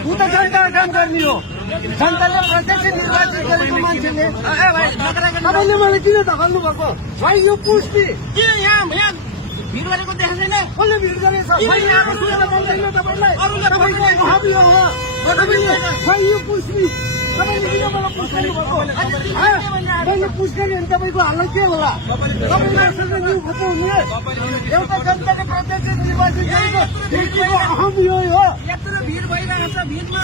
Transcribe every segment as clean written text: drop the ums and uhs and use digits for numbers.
ऊ त जनताको काम गर्ने हो। जनताले प्रत्यक्ष निर्वाचित गरेको मान्छेले तपाईँले मलाई किन धकाल्नु भएको? भाइ यो पुष्टि के यहाँ भिड गरेको देखाएको छैन? कसले भिड गरेछ? तपाईँलाई यो पुष्टि तपाईँले किन मलाई पुष्टाउनु भएको? मैले पुष्ट गरेँ भने तपाईँको हालत के होला? तपाईँले हुने एउटा जनताले प्रत्यक्ष निर्वाचित गरेको व्यक्तिको अहम यो हो। यत्रो भिड भइरहेको छ, भिडमा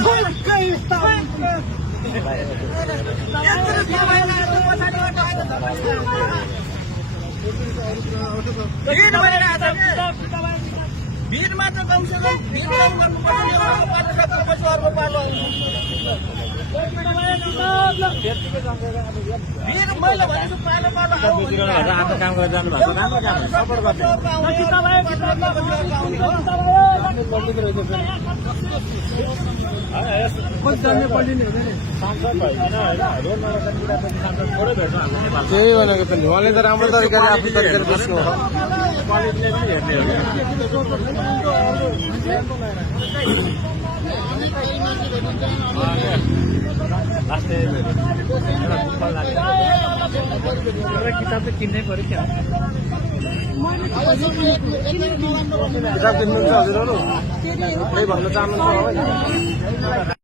यत्रो भिड भइरहेको छ, पछाडिबाट भिड भइरहेको छ। भिडमा त कमसेकम भिड गर्नुपर्छ नि, अर्को पालो सकेपछि अर्को पालो भिड मैले भनेको पालो पालो आफ्नो काम गरेर जानु भएको राम्रो काम सपोर्ट गर्छ। त्यही भनेको त नि, उहाँले त राम्रो तरिकाले आफ्नो तरिकाले बुझ्नु हो। कलेजले पनि हेर्ने हो किताब त किन्नै पऱ्यो क्या? किताब किन्नुहुन्छ हजुरहरू? त्यही भन्न चाहनुहुन्छ?